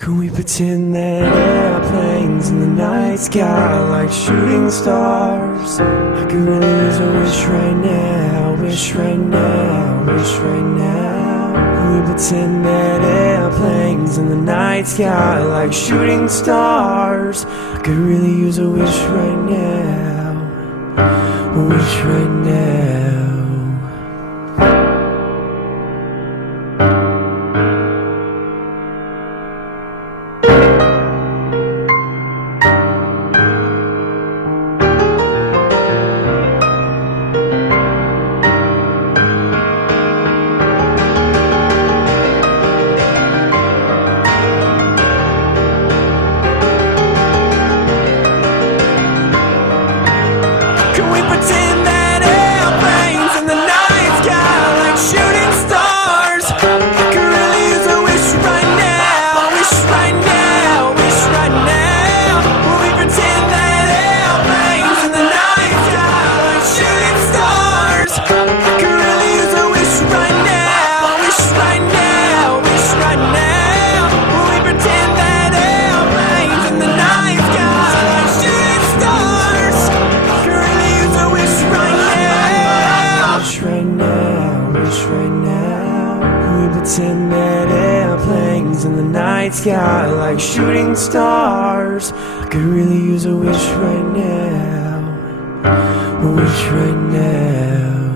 Can we pretend that airplanes in the night sky like shooting stars? I could really use a wish right now, wish right now, wish right now. Can we pretend that airplanes in the night sky like shooting stars? I could really use a wish right now, a wish right now. Can we pretend that airplanes in the night sky like shooting stars? I could really use a wish right now, wish right now, wish right now. Will we pretend that airplanes in the night sky like shooting stars? I could really use a wish right now, wish right now, wish right now. Will we pretend that airplanes in the night sky like shooting stars? Wish right now, wish right now. Can we pretend that airplanes in the night sky like shooting stars? I could really use a wish right now, a wish right now.